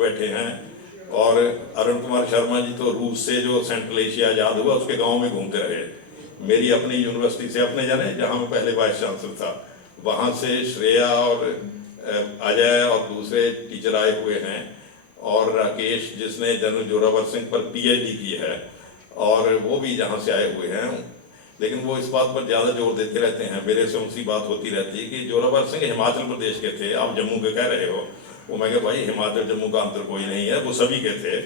बैठे हैं, और अरुण कुमार शर्मा जी तो रूस से जो सेंट्रल एशिया आज़ाद हुआ उसके गांव में घूमते रहे। मेरी अपनी यूनिवर्सिटी से अपने जाने जहां मैं पहले वाइस चांसलर था, वहां से श्रेया और अजय और दूसरे टीचर आए हुए हैं, और राकेश जिसने जनरल जोरावर सिंह पर पीएचडी की है, और वो भी जहाँ से आए हुए हैं। लेकिन वो इस बात पर ज़्यादा जोर देते रहते हैं, मेरे से उनसी बात होती रहती है कि जोरावर सिंह हिमाचल प्रदेश के थे, आप जम्मू के कह रहे हो। वो मैं कहा भाई हिमाचल जम्मू का अंतर कोई नहीं है, वो सभी के थे।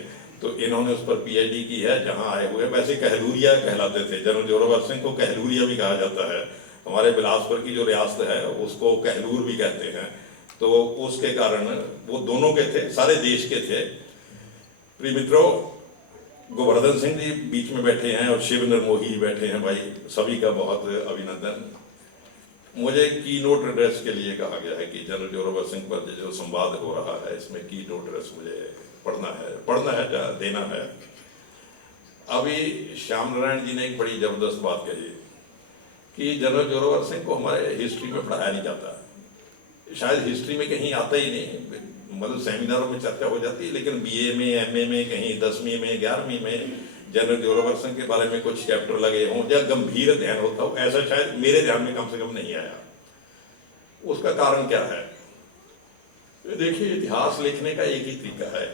तो इन्होंने उस पर पीएचडी की है जहाँ आए हुए। वैसे कहलूरिया कहलाते थे, जनरल जोरावर सिंह को कहलूरिया भी कहा जाता है। हमारे बिलासपुर की जो रियासत है उसको कहलूर भी कहते हैं। तो उसके कारण वो दोनों के थे, सारे देश के थे। प्रिय मित्रों, गोवर्धन सिंह जी बीच में बैठे हैं और शिव निर्मोही बैठे हैं, भाई सभी का बहुत अभिनंदन। मुझे की नोट एड्रेस के लिए कहा गया है कि जनरल जोरावर सिंह पर जो संवाद हो रहा है इसमें की नोट एड्रेस मुझे पढ़ना है देना है। अभी श्याम नारायण जी ने एक बड़ी जबरदस्त बात कही कि जनरल जोरावर सिंह को हमारे हिस्ट्री में पढ़ाया नहीं जाता। शायद हिस्ट्री में कहीं आता ही नहीं, मतलब सेमिनारों में चर्चा हो जाती है, लेकिन बीए में, एमए में, कहीं 10वीं में, 11वीं में जनरल जोरावर सिंह के बारे में कुछ चैप्टर लगे हों या गंभीर अध्ययन होता हो, ऐसा शायद मेरे ध्यान में कम से कम नहीं आया। उसका कारण क्या है? देखिए, इतिहास लिखने का एक ही तरीका है।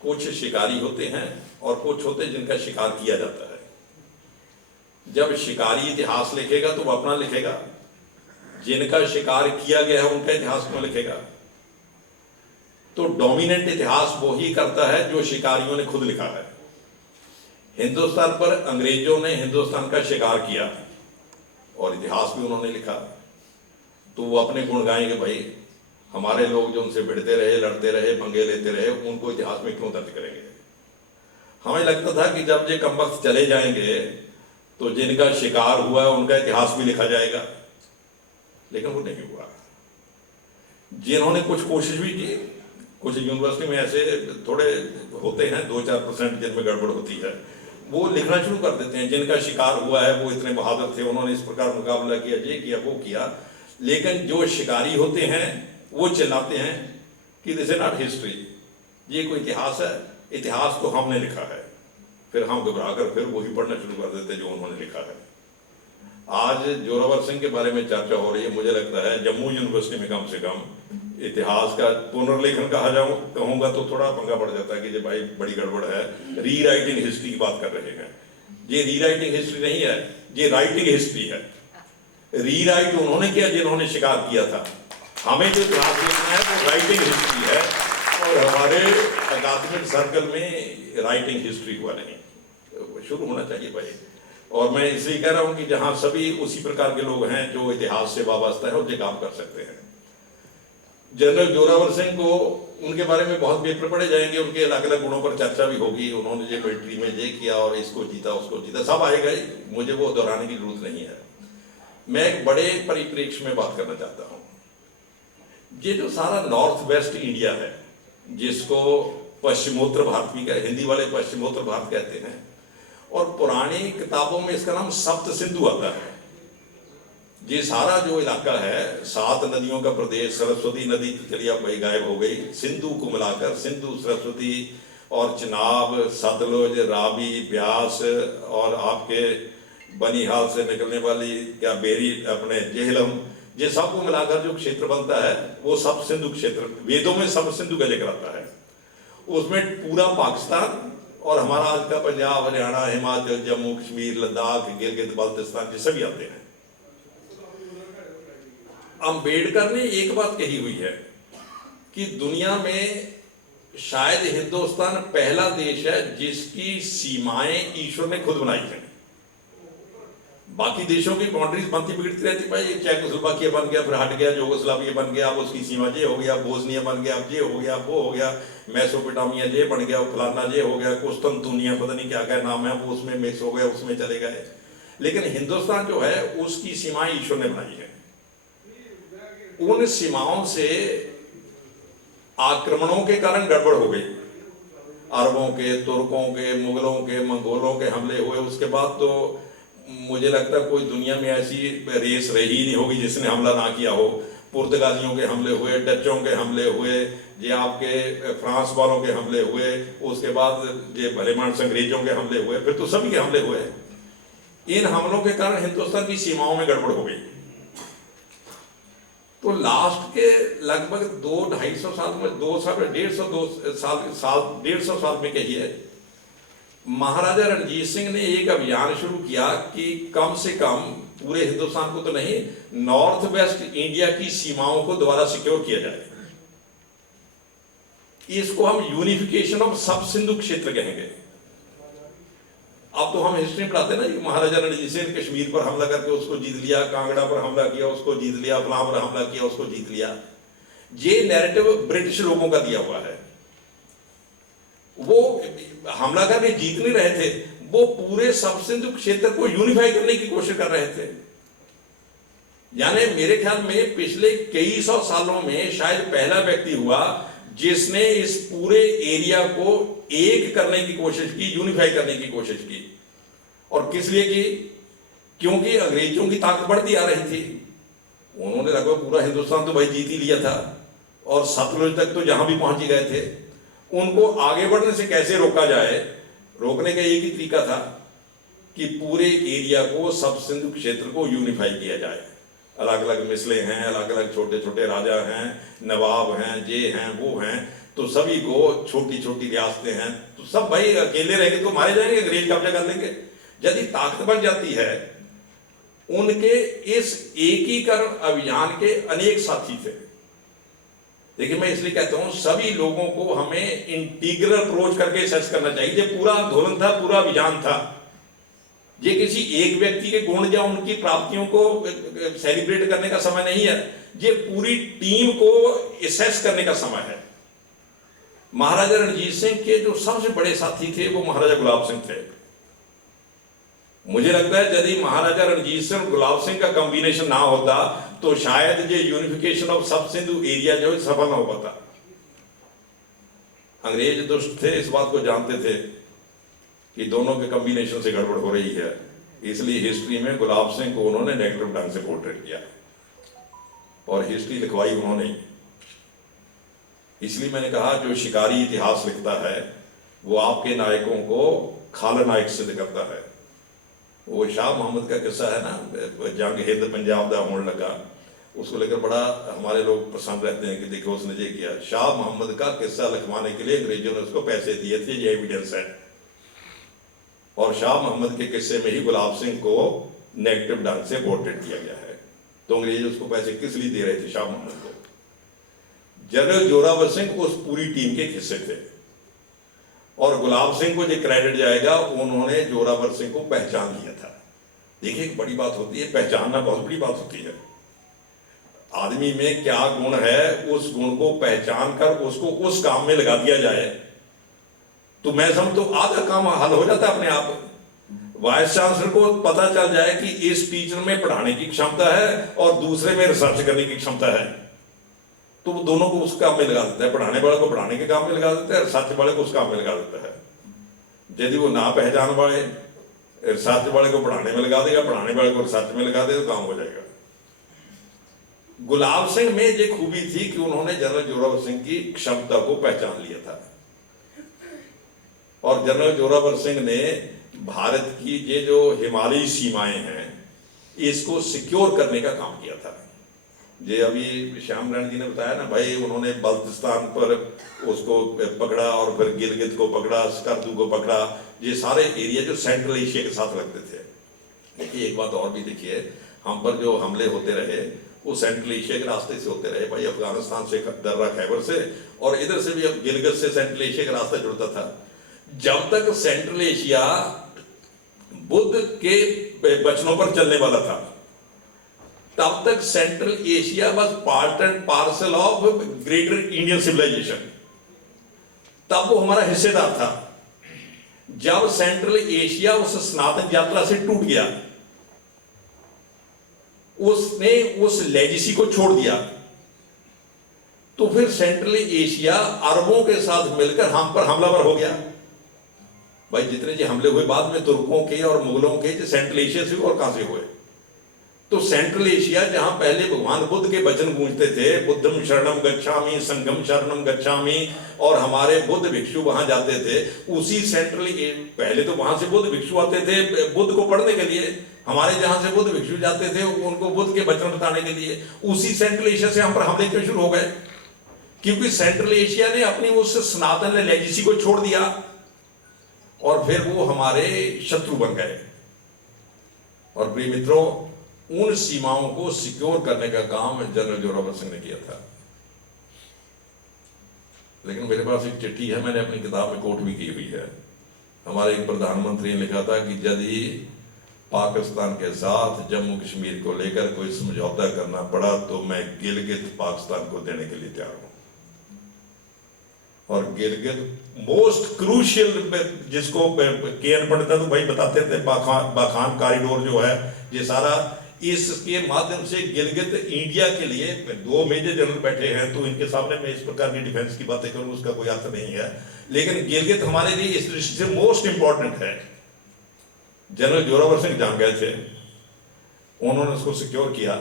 कुछ शिकारी होते हैं और कुछ होते हैं जिनका शिकार किया जाता है। जब शिकारी इतिहास लिखेगा तो वो अपना लिखेगा, जिनका शिकार किया गया है उनका इतिहास क्यों लिखेगा? तो डोमिनेंट इतिहास वो ही करता है जो शिकारियों ने खुद लिखा है। हिंदुस्तान पर अंग्रेजों ने हिंदुस्तान का शिकार किया और इतिहास भी उन्होंने लिखा, तो वो अपने गुण गाएंगे, भाई हमारे लोग जो उनसे भिड़ते रहे, लड़ते रहे, पंगे लेते रहे, उनको इतिहास में क्यों दर्ज करेंगे? हमें लगता था कि जब ये कमबख्त चले जाएंगे तो जिनका शिकार हुआ है उनका इतिहास भी लिखा जाएगा, लेकिन वो नहीं हुआ। जिन्होंने कुछ कोशिश भी की, कुछ यूनिवर्सिटी में ऐसे थोड़े होते हैं 2-4% जिनमें गड़बड़ होती है, वो लिखना शुरू कर देते हैं जिनका शिकार हुआ है, वो इतने बहादुर थे, उन्होंने इस प्रकार मुकाबला किया, ये किया, वो किया। लेकिन जो शिकारी होते हैं वो चिल्लाते हैं कि दिस इज नॉट हिस्ट्री, ये कोई इतिहास है, इतिहास तो हमने लिखा है। फिर हम घबरा कर फिर वही पढ़ना शुरू कर देते जो उन्होंने लिखा है। आज जोरावर सिंह के बारे में चर्चा हो रही है, मुझे लगता है जम्मू यूनिवर्सिटी में कम से कम इतिहास का पुनर्लेखन कहूँगा तो थोड़ा पंगा पड़ जाता है कि ये भाई बड़ी गड़बड़ है, री राइटिंग हिस्ट्री की बात कर रहे हैं। ये री राइटिंग हिस्ट्री नहीं है, ये राइटिंग हिस्ट्री है। री राइट उन्होंने किया जिन्होंने शिकार किया था, हमें जो इतिहास लिखना है वो राइटिंग हिस्ट्री है, और हमारे अकादमिक सर्कल में राइटिंग हिस्ट्री हुआ नहीं, शुरू होना चाहिए भाई। और मैं इसलिए कह रहा हूँ कि जहाँ सभी उसी प्रकार के लोग हैं जो इतिहास से वाबस्ता है और जो काम कर सकते हैं। जनरल जोरावर सिंह को, उनके बारे में बहुत पेपर पढ़े जाएंगे, उनके अलग अलग गुणों पर चर्चा भी होगी, उन्होंने जो मिलिट्री में ये किया और इसको जीता उसको जीता, सब आएगा ही, मुझे वो दोहराने की जरूरत नहीं है। मैं एक बड़े परिप्रेक्ष्य में बात करना चाहता हूँ। ये जो सारा नॉर्थ वेस्ट इंडिया है, जिसको पश्चिमोत्तर भारत भी कहते, हिंदी वाले पश्चिमोत्तर भारत कहते हैं, और पुरानी किताबों में इसका नाम सप्त सिंधु आता है। ये सारा जो इलाका है 7 नदियों का प्रदेश, सरस्वती नदी चलिए अब भाई गायब हो गई, सिंधु को मिलाकर सिंधु, सरस्वती और चिनाब, सतलुज, रावी, ब्यास और आपके बनिहाल से निकलने वाली क्या बेरी, अपने जेहलम, ये सब को मिलाकर जो क्षेत्र बनता है वो सब सिंधु क्षेत्र, वेदों में सब सिंधु का जिक्र आता है। उसमें पूरा पाकिस्तान और हमारा आज का पंजाब, हरियाणा, हिमाचल, जम्मू कश्मीर, लद्दाख, गिलगित बाल्टिस्तान, ये सभी आते हैं। अंबेडकर ने एक बात कही हुई है कि दुनिया में शायद हिंदुस्तान पहला देश है जिसकी सीमाएं ईश्वर ने खुद बनाई हैं। बाकी देशों की बाउंड्रीज बनती बिगड़ती रहती, भाई चेकोस्लोवाकिया बन गया, फिर हट गया, यूगोस्लाविया बन गया, अब उसकी सीमा ये हो गया, बोस्निया बन गया, अब ये हो गया, वो हो गया, मेसोपोटामिया ये बन गया, फलाना ये हो गया, कुस्तुनतुनिया पता नहीं क्या क्या नाम है, वो उसमें मिक्स हो गया, उसमें चले गए। लेकिन हिंदुस्तान जो है उसकी सीमाएं ईश्वर ने बनाई है। उन सीमाओं से आक्रमणों के कारण गड़बड़ हो गई, अरबों के, तुर्कों के, मुगलों के, मंगोलों के हमले हुए। उसके बाद तो मुझे लगता है कोई दुनिया में ऐसी रेस रही नहीं होगी जिसने हमला ना किया हो। पुर्तगालियों के हमले हुए, डचों के हमले हुए, ये आपके फ्रांस वालों के हमले हुए, उसके बाद ये भले मानस अंग्रेजों के हमले हुए, फिर तो सभी के हमले हुए। इन हमलों के कारण हिंदुस्तान की सीमाओं में गड़बड़ हो गई। तो लास्ट के लगभग 200-250 साल में, 150 साल में कहिए, महाराजा रणजीत सिंह ने एक अभियान शुरू किया कि कम से कम पूरे हिंदुस्तान को तो नहीं, नॉर्थ वेस्ट इंडिया की सीमाओं को दोबारा सिक्योर किया जाए। इसको हम यूनिफिकेशन ऑफ सब सिंधु क्षेत्र कहेंगे। अब तो हम हिस्ट्री पढ़ाते हैं ना कि महाराजा रणजीत सिंह ने कश्मीर पर हमला करके उसको जीत लिया, कांगड़ा पर हमला किया उसको जीत लिया, फलां पर हमला किया उसको जीत लिया। ये नैरेटिव ब्रिटिश लोगों का दिया हुआ है। वो हमला करके जीत नहीं रहे थे, वो पूरे सब सिंधु क्षेत्र को यूनिफाई करने की कोशिश कर रहे थे। यानी मेरे ख्याल में पिछले कई सौ सालों में शायद पहला व्यक्ति हुआ जिसने इस पूरे एरिया को एक करने की कोशिश की, यूनिफाई करने की कोशिश की। और किस लिए की? क्योंकि अंग्रेजों की ताकत बढ़ती आ रही थी। उन्होंने लगभग पूरा हिंदुस्तान तो भाई जीत ही लिया था, और सतलुज तक तो जहां भी पहुंच गए थे। उनको आगे बढ़ने से कैसे रोका जाए? रोकने का एक ही तरीका था कि पूरे एरिया को, सब सिंधु क्षेत्र को यूनिफाई किया जाए। अलग अलग मिसले हैं, अलग अलग छोटे छोटे राजा हैं, नवाब हैं, ये हैं, वो हैं, तो सभी को छोटी छोटी रियासतें हैं, तो सब भाई अकेले रहेंगे तो मारे जाएंगे, अंग्रेज कब्जा कर लेंगे। यदि ताकत बढ़ जाती है, उनके इस एकीकरण अभियान के अनेक साथी थे। देखिए, मैं इसलिए कहता हूं सभी लोगों को हमें इंटीग्रल अप्रोच करके असेस करना चाहिए। ये पूरा आंदोलन था, पूरा अभियान था। ये किसी एक व्यक्ति के गुण या उनकी प्राप्तियों को सेलिब्रेट करने का समय नहीं है, ये पूरी टीम को असेस करने का समय है। महाराजा रणजीत सिंह के जो सबसे बड़े साथी थे वो महाराजा गुलाब सिंह थे। मुझे लगता है यदि महाराजा रणजीत सिंह और गुलाब सिंह का कॉम्बिनेशन ना होता तो शायद ये यूनिफिकेशन ऑफ सब सिंधु एरिया जो है सफल ना हो पाता। अंग्रेज दुष्ट थे, इस बात को जानते थे कि दोनों के कॉम्बिनेशन से गड़बड़ हो रही है, इसलिए हिस्ट्री में गुलाब सिंह को उन्होंने नेगेटिव ढंग से पोर्ट्रेट किया और हिस्ट्री लिखवाई उन्होंने। इसलिए मैंने कहा जो शिकारी इतिहास लिखता है वो आपके नायकों को खालनायक सिद्ध करता है। वो शाह मोहम्मद का किस्सा है ना, जंग हिंद पंजाब दा होने लगा, उसको लेकर बड़ा हमारे लोग पसंद रहते हैं कि देखो उसने ये किया। शाह मोहम्मद का किस्सा लिखवाने के लिए अंग्रेजों ने उसको पैसे दिए थे, ये एविडेंस है। और शाह मोहम्मद के किस्से में ही गुलाब सिंह को नेगेटिव ढंग से पोर्ट्रेट किया गया है। तो अंग्रेज उसको पैसे किस लिए दे रहे थे शाह मोहम्मद को? जनरल जोरावर सिंह उस पूरी टीम के हिस्से थे और गुलाब सिंह को जो क्रेडिट जाएगा, उन्होंने जोरावर सिंह को पहचान लिया था। देखिए, एक बड़ी बात होती है, पहचानना बहुत बड़ी बात होती है। आदमी में क्या गुण है, उस गुण को पहचान कर उसको उस काम में लगा दिया जाए तो मैं समझ तो आधा काम हल हो जाता है अपने आप। वाइस चांसलर को पता चल जाए कि इस टीचर में पढ़ाने की क्षमता है और दूसरे में रिसर्च करने की क्षमता है, तो वो दोनों को उस काम में लगा देता है। पढ़ाने वाले को पढ़ाने के काम में लगा देता है, रिसर्च वाले को उस काम में लगा देता है। यदि वो ना पहचान वाले रिसर्च वाले को पढ़ाने में लगा देगा, पढ़ाने वाले को रिसर्च में लगा देगा, तो काम हो जाएगा। गुलाब सिंह में ये खूबी थी कि उन्होंने जनरल जोरावर सिंह की क्षमता को पहचान लिया था और जनरल जोरावर सिंह ने भारत की ये जो हिमालयी सीमाएं हैं इसको सिक्योर करने का काम किया था। ये अभी श्याम रण जी ने बताया ना भाई, उन्होंने बल्तिस्तान पर उसको पकड़ा और फिर गिलगित को पकड़ा, स्कर्दू को पकड़ा, ये सारे एरिया जो सेंट्रल एशिया के साथ लगते थे। देखिए, एक बात और भी देखिए, हम पर जो हमले होते रहे वो सेंट्रल एशिया के रास्ते से होते रहे भाई, अफगानिस्तान से, दर्रा खैबर से, और इधर से भी अब गिलगित से सेंट्रल एशिया का रास्ता जुड़ता था। जब तक सेंट्रल एशिया बुद्ध के वचनों पर चलने वाला था तब तक central Asia was part and parcel of greater Indian civilisation, तब वो हमारा हिस्सेदार था। जब सेंट्रल एशिया उस सनातन यात्रा से टूट गया, उसने उस लेजेसी को छोड़ दिया, तो फिर सेंट्रल एशिया अरबों के साथ मिलकर हम पर हमलावर हो गया। भाई, जितने जो हमले हुए बाद में तुर्कों के और मुगलों के, जो सेंट्रल एशिया से और कहां से हुए? तो सेंट्रल एशिया, जहां पहले भगवान बुद्ध के वचन गूंजते थे, बुद्धम शरणम गच्छामि, संघम शरणम गच्छामि, और हमारे बुद्ध भिक्षु वहां जाते थे, उसी पहले तो वहां से बुद्ध भिक्षु आते थे बुद्ध को पढ़ने के लिए, हमारे जहां से बुद्ध भिक्षु जाते थे उनको बुद्ध के वचन बताने के लिए, उसी सेंट्रल एशिया से हम पर हमले क्यों शुरू हो गए? क्योंकि सेंट्रल एशिया ने अपनी उस सनातन लेगेसी को छोड़ दिया और फिर वो हमारे शत्रु बन गए। और प्रिय मित्रों, उन सीमाओं को सिक्योर करने का काम जनरल जोरावर सिंह ने किया था। लेकिन मेरे पास एक चिट्ठी है, मैंने अपनी किताब में कोट भी की हुई है। हमारे एक प्रधानमंत्री ने लिखा था कि यदि पाकिस्तान के साथ जम्मू कश्मीर को लेकर कोई समझौता करना पड़ा तो मैं गिलगित पाकिस्तान को देने के लिए तैयार हूं। और गिलगित मोस्ट क्रूशियल, जिसको के.एन. पंडित तो भाई बताते थे, बाखान कॉरिडोर जो है, ये सारा इसके माध्यम से गिलगित इंडिया के लिए, दो मेजर जनरल बैठे हैं तो इनके सामने मैं इस प्रकार की डिफेंस की बातें करूं उसका कोई अर्थ नहीं है, लेकिन गिलगित हमारे लिए इस दृष्टि से मोस्ट इंपॉर्टेंट है। जनरल जोरावर सिंह जान गए थे, उन्होंने उसको सिक्योर किया,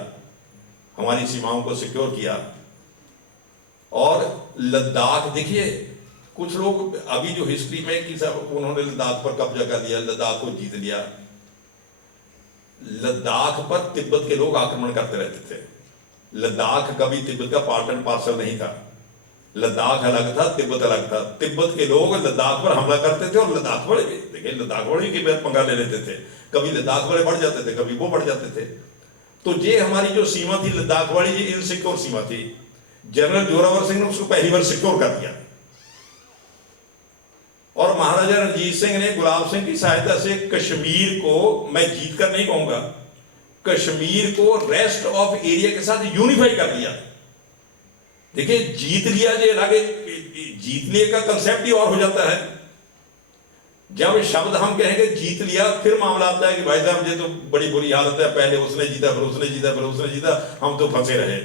हमारी सीमाओं को सिक्योर किया। और लद्दाख देखिए, कुछ लोग अभी जो हिस्ट्री में कि सब उन्होंने लद्दाख पर कब्जा कर लिया, लद्दाख को जीत लिया। लद्दाख पर तिब्बत के लोग आक्रमण करते रहते थे। लद्दाख कभी तिब्बत का पार्ट एंड पार्सल नहीं था। लद्दाख अलग था, तिब्बत अलग था। तिब्बत के लोग लद्दाख पर हमला करते थे और लद्दाख वाले भी, देखिए लद्दाख वाले की बात पंगा ले लेते थे, कभी लद्दाख वाले बढ़ जाते थे, कभी वो बढ़ जाते थे। तो ये हमारी जो सीमा थी लद्दाख वाली, ये इनसिक्योर सीमा थी। जनरल जोरावर सिंह ने उसको पहली बार सिक्योर कर दिया और महाराजा रणजीत सिंह ने गुलाब सिंह की सहायता से कश्मीर को, मैं जीत कर नहीं कहूंगा, कश्मीर को रेस्ट ऑफ एरिया के साथ यूनिफाई कर दिया। देखिए जीत लिया, जे आगे जीत लिए का कंसेप्ट ही और हो जाता है। जब शब्द हम कहेंगे जीत लिया, फिर मामला आता है कि भाई साहब ये तो बड़ी बुरी हालत है, पहले उसने जीता, फिर उसने जीता, फिर उसने जीता, हम तो फंसे रहे।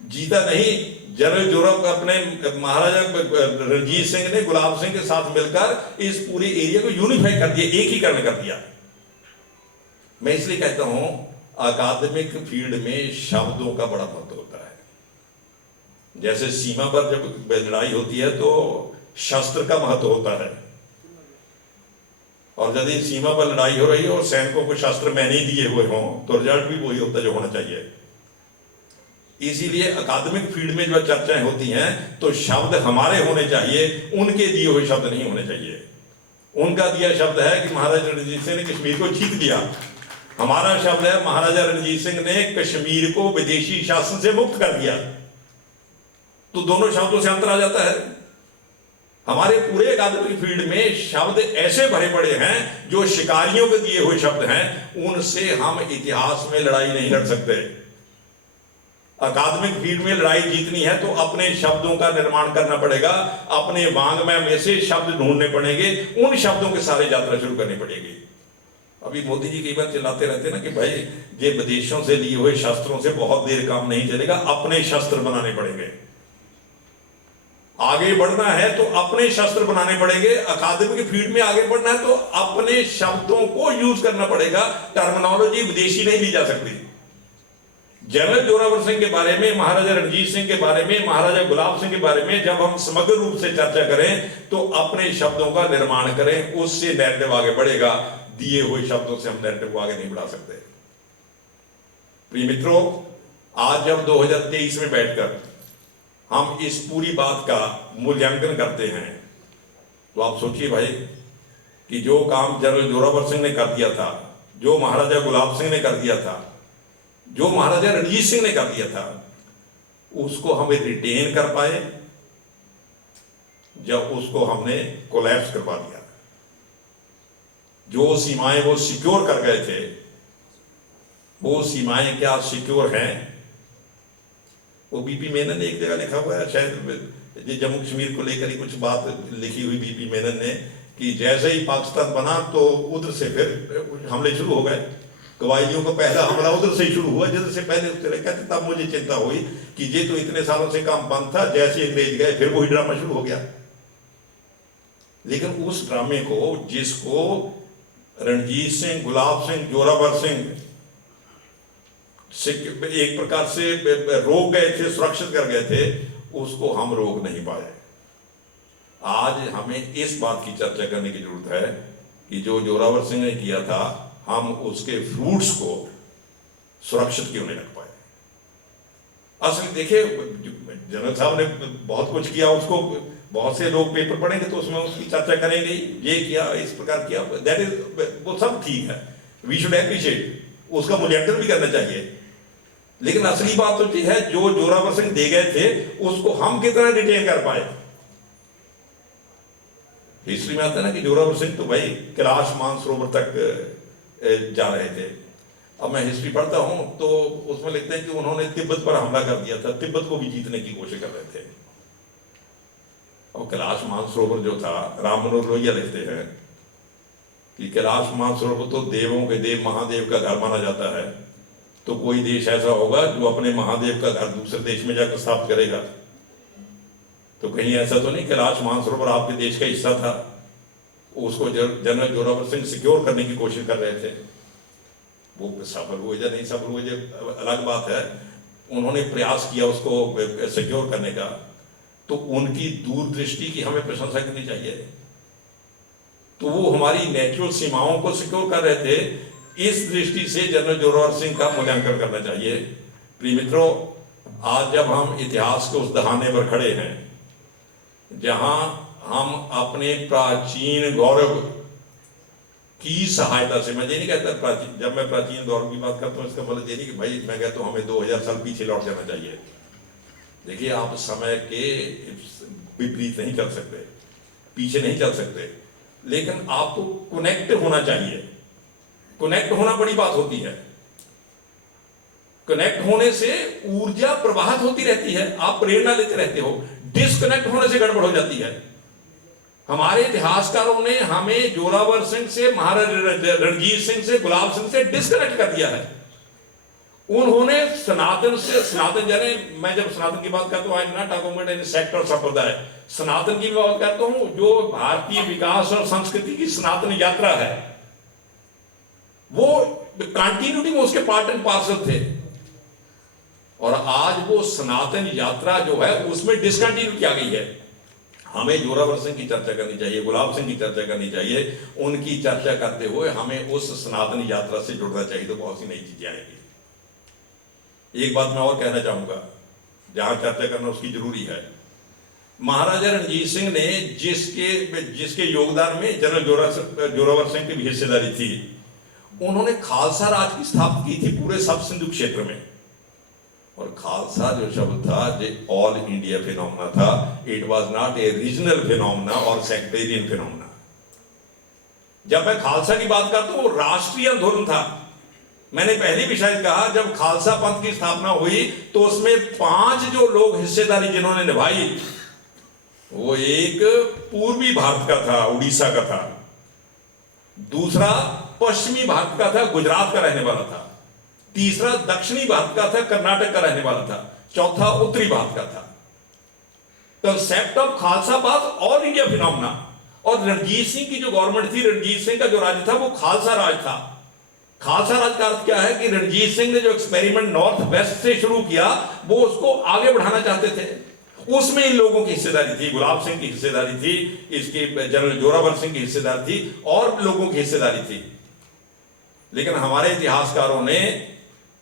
जीता नहीं, जनरल जोरावर अपने महाराजा रणजीत सिंह ने गुलाब सिंह के साथ मिलकर इस पूरे एरिया को यूनिफाई कर दिया, एकीकरण कर दिया। मैं इसलिए कहता हूं अकादमिक फील्ड में शब्दों का बड़ा महत्व होता है। जैसे सीमा पर जब लड़ाई होती है तो शस्त्र का महत्व होता है, और यदि सीमा पर लड़ाई हो रही है और सैनिकों को शस्त्र मैंने ही दिए हुए हों तो रिजल्ट भी वही होता जो होना चाहिए। इसीलिए अकादमिक फील्ड में जब चर्चाएं होती हैं तो शब्द हमारे होने चाहिए, उनके दिए हुए शब्द नहीं होने चाहिए। उनका दिया शब्द है कि महाराजा रणजीत सिंह ने कश्मीर को जीत लिया, हमारा शब्द है महाराजा रणजीत सिंह ने कश्मीर को विदेशी शासन से मुक्त कर दिया। तो दोनों शब्दों से अंतर आ जाता है। हमारे पूरे अकादमिक फील्ड में शब्द ऐसे भरे पड़े हैं जो शिकारियों के दिए हुए शब्द हैं, उनसे हम इतिहास में लड़ाई नहीं लड़ सकते। अकादमिक फील्ड में लड़ाई जीतनी है तो अपने शब्दों का निर्माण करना पड़ेगा, अपने वांग्मय में से शब्द ढूंढने पड़ेंगे, उन शब्दों के सारे यात्रा शुरू करनी पड़ेगी। अभी मोदी जी कई बार चिल्लाते रहते ना कि भाई ये विदेशों से लिए हुए शस्त्रों से बहुत देर काम नहीं चलेगा, अपने शस्त्र बनाने पड़ेंगे। आगे बढ़ना है तो अपने शस्त्र बनाने पड़ेंगे। अकादमिक फील्ड में आगे बढ़ना है तो अपने शब्दों को यूज करना पड़ेगा, टर्मिनोलॉजी विदेशी नहीं ली जा सकती। जनरल जोरावर सिंह के बारे में, महाराजा रणजीत सिंह के बारे में, महाराजा गुलाब सिंह के बारे में जब हम समग्र रूप से चर्चा करें तो अपने शब्दों का निर्माण करें, उससे नैरेटिव आगे बढ़ेगा। दिए हुए शब्दों से हम नैरेटिव को आगे नहीं बढ़ा सकते। प्रिय मित्रों, आज जब 2023 में बैठकर हम इस पूरी बात का मूल्यांकन करते हैं तो आप सोचिए भाई कि जो काम जनरल जोरावर सिंह ने कर दिया था, जो महाराजा गुलाब सिंह ने कर दिया था, जो महाराजा रणजीत सिंह ने कर दिया था, उसको हमें रिटेन कर पाए जब उसको हमने कोलैप्स करवा दिया। जो सीमाएं वो सिक्योर कर गए थे, वो सीमाएं क्या सिक्योर हैं? वो बीपी मेनन ने एक जगह लिखा हुआ है, शायद ये जम्मू कश्मीर को लेकर ही कुछ बात लिखी हुई बीपी मेनन ने, कि जैसे ही पाकिस्तान बना तो उधर से फिर हमले शुरू हो गए। कवायदियों का पहला हमला उधर से ही शुरू हुआ, जिधर से पहले उससे कहते तब मुझे चिंता हुई कि ये तो इतने सालों से काम बंद था, जैसे अंग्रेज गए फिर वही ड्रामा शुरू हो गया। लेकिन उस ड्रामे को, जिसको रणजीत सिंह, गुलाब सिंह, जोरावर सिंह एक प्रकार से रोक गए थे, सुरक्षित कर गए थे, उसको हम रोक नहीं पाए। आज हमें इस बात की चर्चा करने की जरूरत है कि जो जोरावर सिंह ने किया था, हम उसके फ्रूट्स को सुरक्षित क्यों नहीं रख पाए। असल देखिए, जनरल साहब ने बहुत कुछ किया, उसको बहुत से लोग पेपर पढ़ेंगे तो उसमें उसकी चर्चा करेंगे, ये किया, इस प्रकार किया, दैट इज, वो सब ठीक है, वी शुड एप्रिशिएट, उसका मूल्यांकन भी करना चाहिए। लेकिन असली बात तो ये है, जो जोरावर सिंह दे गए थे उसको हम कितना रिटेन कर पाए। हिस्ट्री में आता है ना कि जोरावर सिंह तो भाई कैलाश मानसरोवर तक जा रहे थे। अब मैं हिस्ट्री पढ़ता हूं तो उसमें लिखते हैं कि उन्होंने तिब्बत पर हमला कर दिया था, तिब्बत को भी जीतने की कोशिश कर रहे थे। और कैलाश मानसरोवर जो था, राम मनोहर लोहिया लिखते हैं कि कैलाश मानसरोवर तो देवों के देव महादेव का घर माना जाता है, तो कोई देश ऐसा होगा जो अपने महादेव का घर दूसरे देश में जाकर स्थापित करेगा। तो कहीं ऐसा तो नहीं कैलाश मानसरोवर आपके देश का हिस्सा था, उसको जनरल जोरावर सिंह सिक्योर करने की कोशिश कर रहे थे। वो सफल हुए या नहीं सफल हुए अलग बात है, उन्होंने प्रयास किया उसको सिक्योर करने का, तो उनकी दूरदृष्टि की हमें प्रशंसा करनी चाहिए। तो वो हमारी नेचुरल सीमाओं को सिक्योर कर रहे थे, इस दृष्टि से जनरल जोरावर सिंह का मूल्यांकन करना चाहिए। प्रिय मित्रों, आज जब हम इतिहास के उस दहाने पर खड़े हैं जहां हम अपने प्राचीन गौरव की सहायता से, मैं ये नहीं कहता प्राचीन, जब मैं प्राचीन गौरव की बात करता हूं इसका मतलब ये नहीं कि भाई मैं कहता हूं हमें 2000 साल पीछे लौट जाना चाहिए। देखिए, आप समय के विपरीत नहीं चल सकते, पीछे नहीं चल सकते, लेकिन आपको कनेक्ट होना चाहिए। कनेक्ट होना बड़ी बात होती है। कनेक्ट होने से ऊर्जा प्रवाहित होती रहती है, आप प्रेरणा लेते रहते हो। डिस्कनेक्ट होने से गड़बड़ हो जाती है। हमारे इतिहासकारों ने हमें जोरावर सिंह से, महाराजा रणजीत सिंह से, गुलाब सिंह से डिस्कनेक्ट कर दिया है। उन्होंने सनातन से, सनातन जाने, मैं जब सनातन की बात करता हूं, I am not talking about any sect और संप्रदाय, सनातन की बात करता हूं जो भारतीय विकास और संस्कृति की सनातन यात्रा है, वो कंटिन्यूटी में उसके पार्ट एंड पार्सल थे। और आज वो सनातन यात्रा जो है उसमें डिसकंटिन्यूटी आ गई है। हमें जोरावर सिंह की चर्चा करनी चाहिए, गुलाब सिंह की चर्चा करनी चाहिए, उनकी चर्चा करते हुए हमें उस सनातन यात्रा से जुड़ना चाहिए, तो बहुत सी नई चीजें आएंगी। एक बात मैं और कहना चाहूंगा, जहां चर्चा करना उसकी जरूरी है। महाराजा रणजीत सिंह ने जिसके योगदान में जनरल जोरावर सिंह की भी हिस्सेदारी थी, उन्होंने खालसा राज की स्थापना की थी पूरे सब सिंधु क्षेत्र में। और खालसा जो शब्द था, जो ऑल इंडिया फिनोमेना था, it was not a regional phenomena और सेक्टेरियन फिनोमेना। जब मैं खालसा की बात करता हूं, वो राष्ट्रीय आंदोलन था। मैंने पहले भी शायद कहा, जब खालसा पंथ की स्थापना हुई तो उसमें 5 जो लोग हिस्सेदारी जिन्होंने निभाई, वो एक पूर्वी भारत का था, उड़ीसा का था, दूसरा पश्चिमी भारत का था, गुजरात का रहने वाला था, तीसरा दक्षिणी भारत का था, कर्नाटक का रहने वाला था, चौथा उत्तरी भारत का था। Concept of Khalsa pass all India phenomena. और रणजीत सिंह की जो गवर्नमेंट थी, रणजीत सिंह का जो राज्य था, वो खालसा राज था। खालसा राज का अर्थ क्या है कि रणजीत सिंह ने जो एक्सपेरिमेंट नॉर्थ वेस्ट से शुरू किया, वो उसको आगे बढ़ाना चाहते थे। उसमें इन लोगों की हिस्सेदारी थी, गुलाब सिंह की हिस्सेदारी थी, इसकी जनरल जोरावर सिंह की हिस्सेदारी थी, और लोगों की हिस्सेदारी थी। लेकिन हमारे इतिहासकारों ने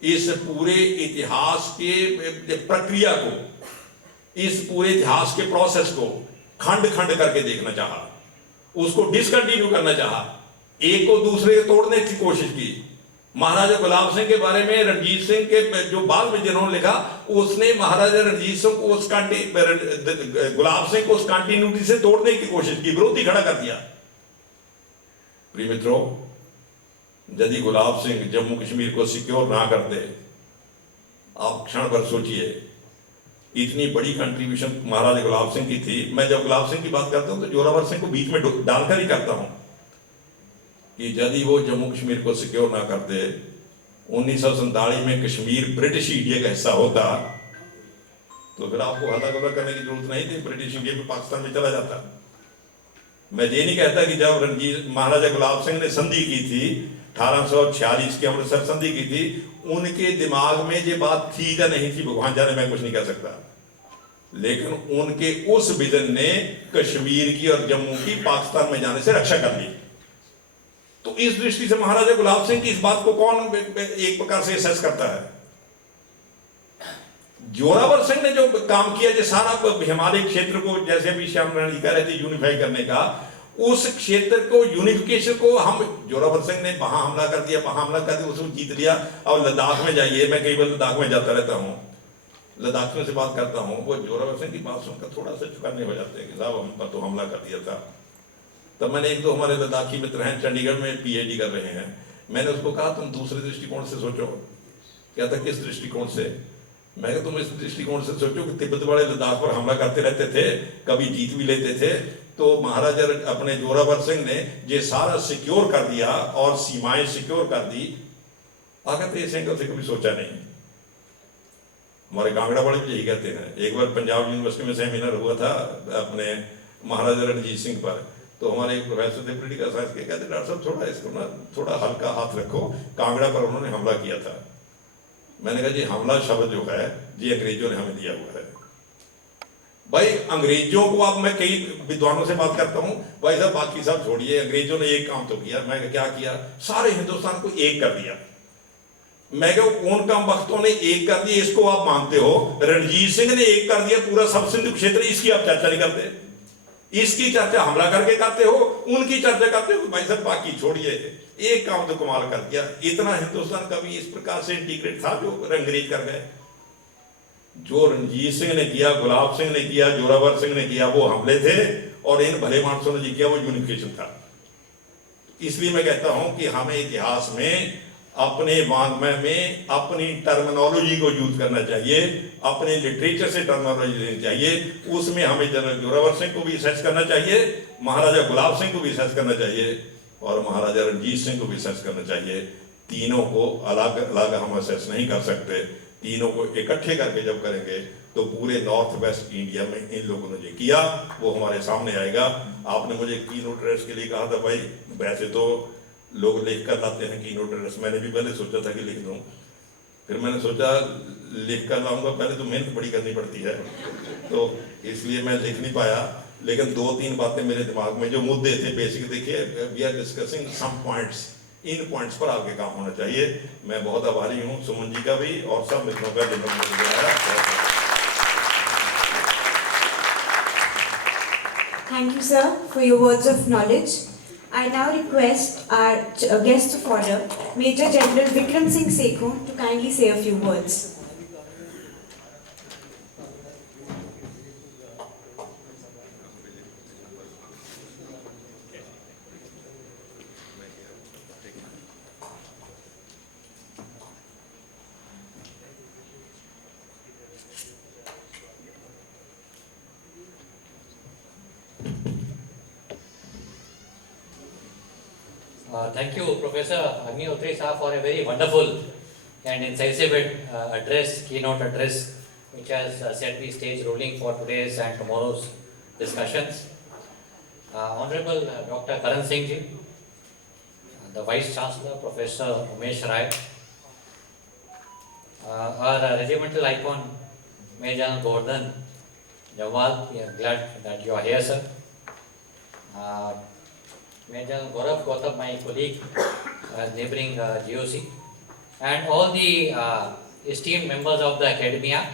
इस पूरे इतिहास के प्रक्रिया को, इस पूरे इतिहास के प्रोसेस को खंड खंड करके देखना चाहा, उसको डिसकंटिन्यू करना चाहा, एक को दूसरे को तोड़ने की कोशिश की। महाराजा गुलाब सिंह के बारे में रणजीत सिंह के जो बाद में जिन्होंने लिखा, उसने महाराजा रणजीत सिंह को गुलाब सिंह को उस कंटिन्यूटी से तोड़ने की कोशिश की, विरोधी खड़ा कर दिया। प्रिय मित्रों, यदि गुलाब सिंह जम्मू कश्मीर को सिक्योर ना करते, आप क्षण भर सोचिए, इतनी बड़ी कंट्रीब्यूशन महाराजा गुलाब सिंह की थी। मैं जब गुलाब सिंह की बात करता हूं तो जोरावर सिंह को बीच में डालकर ही करता हूं कि यदि वो जम्मू कश्मीर को सिक्योर ना करते, 1947 में कश्मीर ब्रिटिश इंडिया का हिस्सा होता, तो फिर आपको हल्ला गुल्ला करने की जरूरत नहीं थी, ब्रिटिश इंडिया में पाकिस्तान में चला जाता। मैं ये नहीं कहता कि जब महाराजा गुलाब सिंह ने संधि की थी 1846 की अमृतसर संधि की थी, उनके दिमाग में ये बात थी या नहीं थी भगवान जाने, मैं कुछ नहीं कर सकता, लेकिन उनके उस विजन ने कश्मीर की और जम्मू की पाकिस्तान में जाने से रक्षा कर ली। तो इस दृष्टि से महाराजा गुलाब सिंह की इस बात को कौन एक प्रकार से असेस करता है? जोरावर सिंह ने जो काम किया, जो सारा हिमालय क्षेत्र को, जैसे अभी श्याम नारायण जी कह रहे थे, यूनिफाई करने का, उस क्षेत्र को, यूनिफिकेशन को हम, जोरावर सिंह ने वहां हमला कर दिया, वहां हमला कर दिया, उसको जीत लिया। और लद्दाख में जाइए, मैं कई बार लद्दाख में जाता रहता हूँ, लद्दाख में से बात करता हूँ, वो जोरावर सिंह की बात सुनकर थोड़ा सा चुकाने हो जाते हैं कि साहब हम पर तो हमला कर दिया था। तब मैंने, एक दो हमारे लद्दाखी मित्र हैं, चंडीगढ़ में PhD कर रहे हैं, मैंने उसको कहा तुम दूसरे दृष्टिकोण से सोचो। क्या था, किस दृष्टिकोण से? मैं कहा तुम इस दृष्टिकोण से सोचो कि तिब्बत वाले लद्दाख पर हमला करते रहते थे, कभी जीत भी लेते थे, तो महाराजा अपने जोरावर सिंह ने ये सारा सिक्योर कर दिया और सीमाएं सिक्योर कर दी। आगे तो इस एंगल से कभी सोचा नहीं। हमारे कांगड़ा वाले भी यही कहते हैं। एक बार पंजाब यूनिवर्सिटी में सेमिनार हुआ था अपने महाराजा रणजीत सिंह पर, तो हमारे एक प्रोफेसर थे पोलिटिकल साइंस के, कहते डॉक्टर साहब थोड़ा इसको ना थोड़ा हल्का हाथ रखो, कांगड़ा पर उन्होंने हमला किया था। मैंने कहा जी हमला शब्द जो है जी अंग्रेजों ने हमें दिया हुआ है। भाई अंग्रेजों को, अब मैं कई विद्वानों से बात करता हूँ, भाई साहब बाकी सब छोड़िए, अंग्रेजों ने एक काम तो किया। मैं क्या किया? सारे हिंदुस्तान को एक कर दिया। मैं क्या उन कम वक्तों ने एक कर दिया, इसको आप मानते हो? रणजीत सिंह ने एक कर दिया पूरा सब सिंधु क्षेत्र, इसकी आप चर्चा नहीं करते। इसकी चर्चा हमला करके करते हो, उनकी चर्चा करते हो भाई साहब बाकी छोड़िए, एक काम तो कमाल कर दिया। इतना हिंदुस्तान कभी इस प्रकार से इंटीग्रेट था जो अंग्रेज कर गए? जो रणजीत सिंह ने किया, गुलाब सिंह ने किया, जोरावर सिंह ने किया, वो हमले थे, और इन भले मानसों ने जी किया वो यूनिफिकेशन था। इसलिए मैं कहता हूं कि हमें इतिहास में अपने वाङ्मय में अपनी टर्मिनोलॉजी को यूज करना चाहिए, अपने लिटरेचर से टर्मिनोलॉजी लेनी चाहिए। उसमें हमें जनरल जोरावर सिंह को भी सर्च करना चाहिए, महाराजा गुलाब सिंह को भी सर्च करना चाहिए, और महाराजा रणजीत सिंह को भी सर्च करना चाहिए। तीनों को अलग अलग हम असेस नहीं कर सकते, तीनों को इकट्ठे करके जब करेंगे तो पूरे नॉर्थ वेस्ट इंडिया में इन लोगों ने जो किया वो हमारे सामने आएगा। आपने मुझे कीनोट एड्रेस के लिए कहा था, भाई वैसे तो लोग लिख कर लाते हैं कीनोट एड्रेस, मैंने भी पहले सोचा था कि लिख दूं, फिर मैंने सोचा लिख कर लाऊंगा, पहले तो मेहनत बड़ी करनी पड़ती है, तो इसलिए मैं लिख नहीं पाया। लेकिन 2-3 बातें मेरे दिमाग में, जो मुद्दे थे बेसिक, देखिए we are discussing some points, इन पॉइंट्स पर आगे काम होना चाहिए। मैं बहुत आभारी हूँ सुमन जी का भी और सब मित्रों का जिन्होंने मुझे बुलाया। Thank you, sir, for your words of knowledge. I now request our guest of honor, Major General Vikram Singh Sekho, to kindly say a few words. Thank you, Professor Agnihotri Saab, for a very wonderful and incisive address, keynote address, which has set the stage rolling for today's and tomorrow's discussions. Honorable Dr. Karan Singh ji, the Vice Chancellor, Professor Umesh Rai, our regimental icon, Major General Gordon Jawal, we are glad that you are here, sir. Major Gaurav Gautam, my colleague, neighboring GOC, and all the esteemed members of the academia,